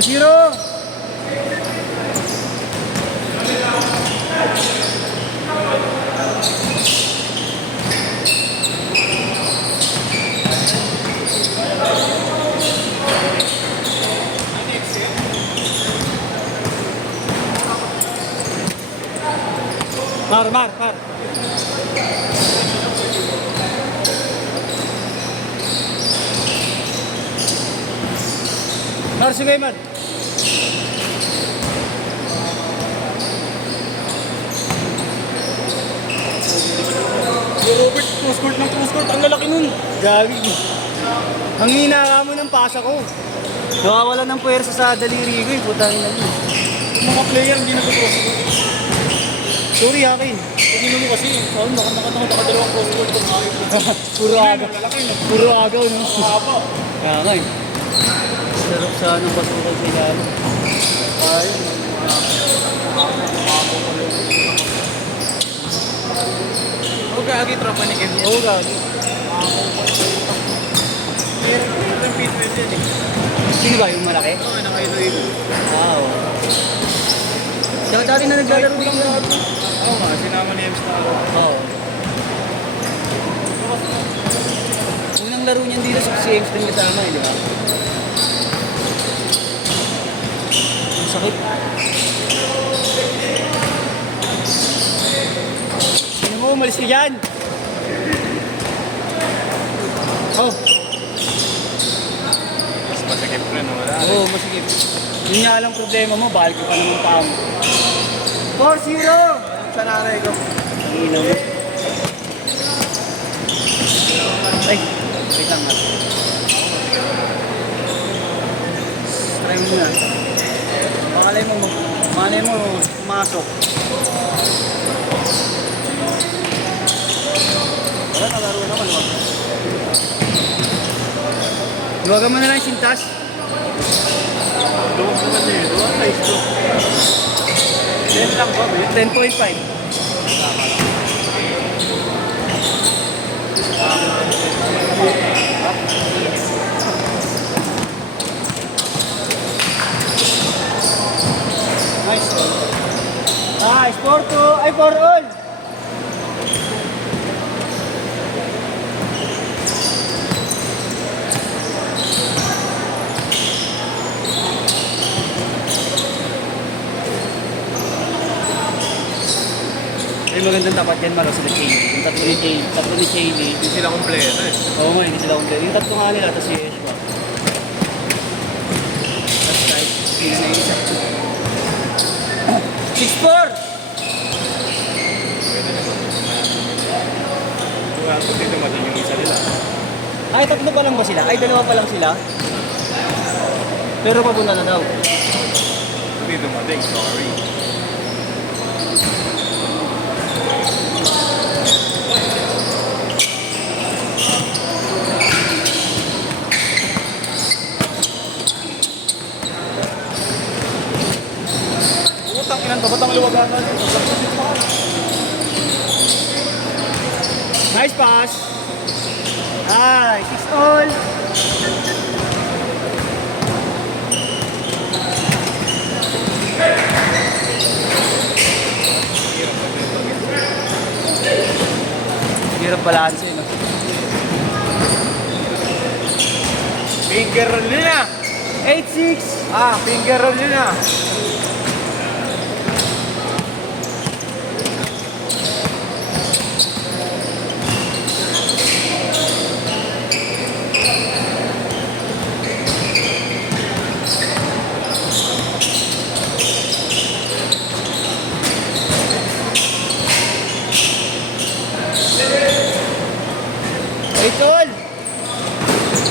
2-0. Mar. Mar, sige, Mar. Robert, cross-court ng cross-court. Ang lalaki nun. Gabi. Ang hina mo ng pasa ko. Nawawala ng puwersa sa daliri ko eh. Putangin na yun. Mga player hindi nag-cross-court. Sorry, akin. Tingin mo kasi, nakadalawang cross-court itong akin. Puro agaw. Lalaki. Puro agaw, no? Mahaba. Kaya nga eh. Sarap sa anong basukan sa ilalim. Ayun. Huwag kagi tropa ni Kim. Oo, gabi. Meron fitness yan eh. Sino ba yung malaki? Oo, naka-ilo-ilo. Wow. Saka dati na naglalaro din yun. Oo nga, sinama ni Ems na ako. Oo. Unang laro niyan dito sa CX din kasama eh, di ba? Ang sakit. Sino mo, umalis ka dyan? Oh, Mas masakip rin, wala. oo, masigip. Yun nga lang problema mo, balik ka pa naman tao mo. 4-0! Sa nanay ko. Ang ilaw mo. Ay, wait lang nga. Try mo na. Malay mo, pumasok. Wala, kalaro naman. Luwagan mo na lang yung sintas. Luwag naman niya. Luwag na isto. 10 lang ba, eh? 10.5. Nice. Nice. 4-2. Ay, 4 all. Ay, magandang tapat yan, Maro, sa chain. Yung tatlo ni chain. Hindi sila kompleto eh. Oo nga, hindi sila kompleto. Yung tatlo nga nila, tapos si Yeshua. That's right. Hindi na isa. 6-4! Kaya kung dito matin yung isa nila. Ay, tatlo pa lang ba sila? Ay, dalawa pa lang sila? Pero papunta na daw. Hindi dumating, sorry. Utang ilan to? Ba't ang luwagan natin? Nice pass! Ay, 6 all! Hirap balance eh, no? Finger roll yun na! 8-6! Finger roll yun na! Ay, tol!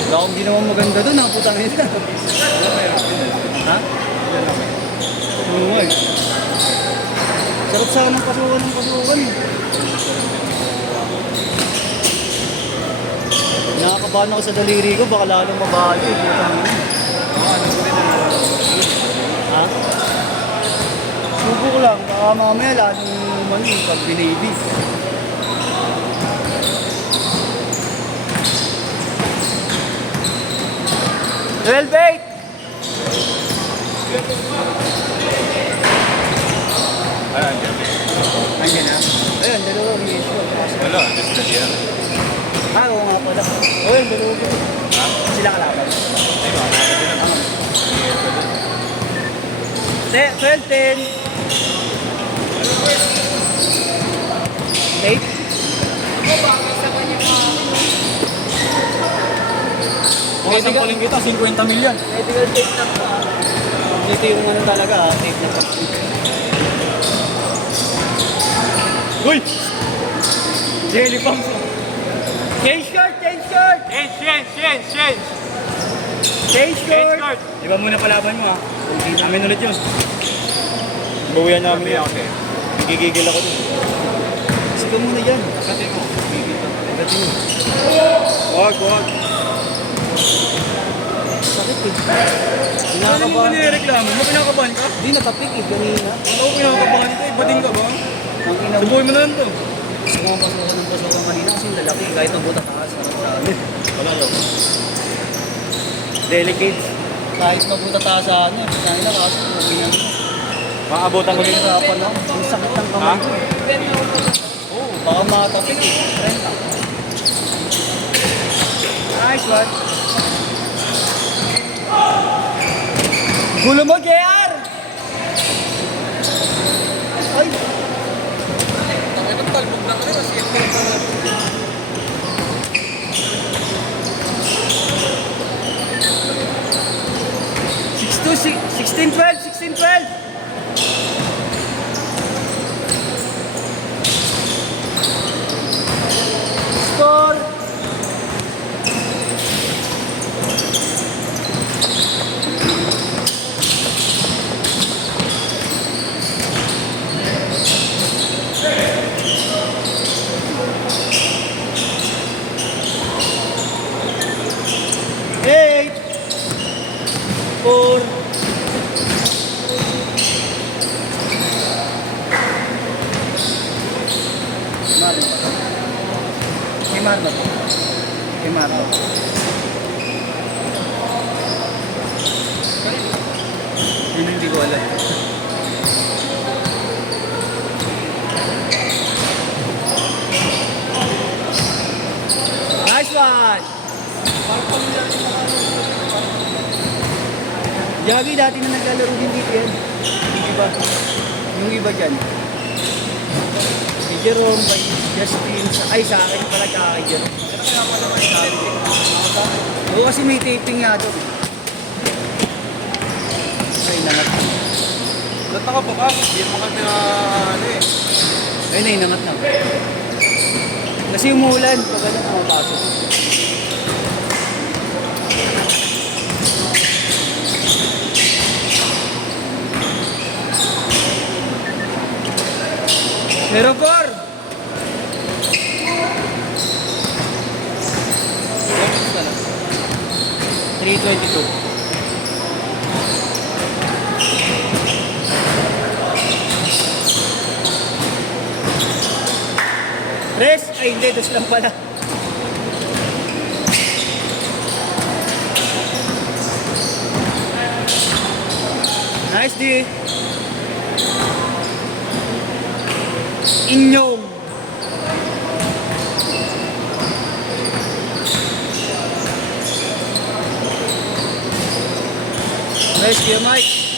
Wala akong ginawa maganda doon, ha? Putang ina. Ha? Oo nga eh. Sarap sana ng pasukan eh. Nakakabahan ako sa daliri ko, baka lalong mabali eh. Putang ina. Ha? Subo ko lang, baka mamaya lalong mali pag binaybi. Well, bait! Ay, andyan. Andiyan na. Ayun, dalawang usual. Wala, andyan sila diyan. Oo nga pala. Ayun, dalawang. Ha? Sila kalaban. Ay, baka meron din ang 12-10. Late. Mga sampalin kita, 50 million. Medical tape lang pa. Ito yung ano talaga, tape na pag. Uy! Jelly pump. Change short! Change short! Change! Change short! short. Di ba muna palaban mo ha? Hindi namin ulit yun. Bawian namin yun. Okay. Nagigigil ako dun. Sige muna dyan. Kasi mo. Agad mo. Wag. Sakit eh. Ano mo Pinakabahan. nireklamo mo? Pinakabahan ka? Hindi natapik eh, kanina. Oo, pinakabahan ka. Bading ka ba? Ang ina mo. Subuhin mo na lang to. Gusto ko mapasukan ng pasukan kanina kasi yung lalaki kahit ang buta taas. Marami. Wala lang. Delicate. Kahit mabuta taas sa ano. Kaya na kaso. Maabutan ko din sa Hirapan lang. Ang sakit ng kamay ko. Oo, baka matapik eh. 30. Nice one. Gulo mo, JR! Ay! Anong talbog na kasi kasi ito Six, 16-12! Score! Eight! 4! Marlo. Kay Marlo. Yun hindi ko alam. Nice one! Yagi dati na naglalaro din dito yan. Iba. Yung iba dyan. Si Jerome, kay Justin, ay sa akin pala kay Jerome. kaya pa naman sabi. Oo kasi may taping nga doon. Ay, nangat. Ba't nakabukas? Hindi mo kami na ano eh. Ay, nangat na. Kasi umuulan, pag ano na mapasok. Pero Cor! 322. Rest? Ay hindi, dos lang pala. Nice D. Inyong. Nice D, Mike.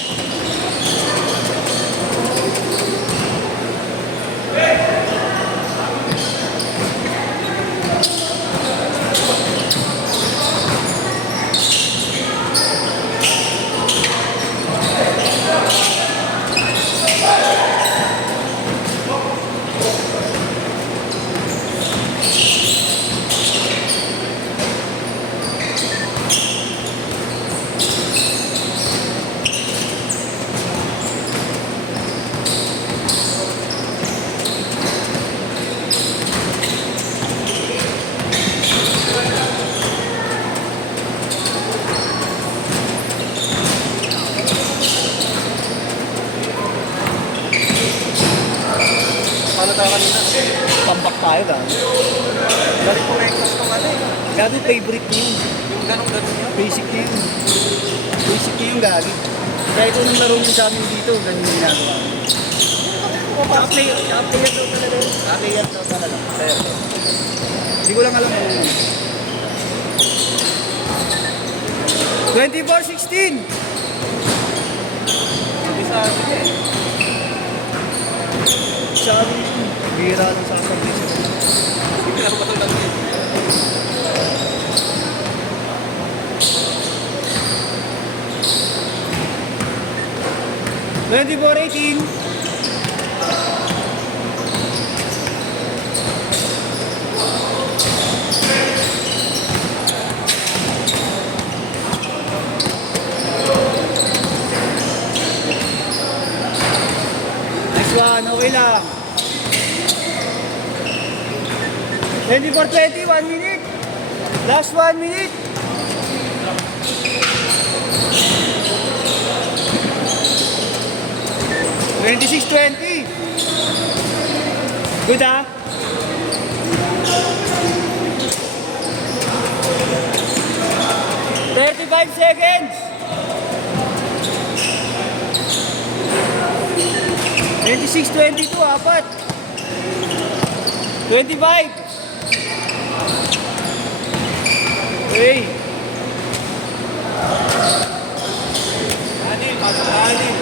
Paano tayo kanina? Pambak tayo ba? Dali po request ko ano eh. Gabi favorite niyo yun. Yung ganun-ganun yun. Basic niyo yun. Basic niyo yung gagi. Kaya kung nung laro niyo sa amin dito, ganun yung ginagawa ko. Tsaka player daw talaga. Player daw talaga. Player daw. Hindi ko lang alam kung ano. 24-16. Sabi eh. Sabi, bira lang sa sabi. Hindi na ba lang yun? 24-18. Nice one, okay lang. 24-20, 1 minute. Last 1 minute. $26.20. Good ah. $35. 26-22, apat. 25. Hey. Anim, anim.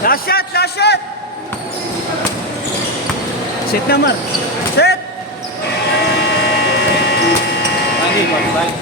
Last shot, last shot. Set na, Mar. Set. Anim, anim.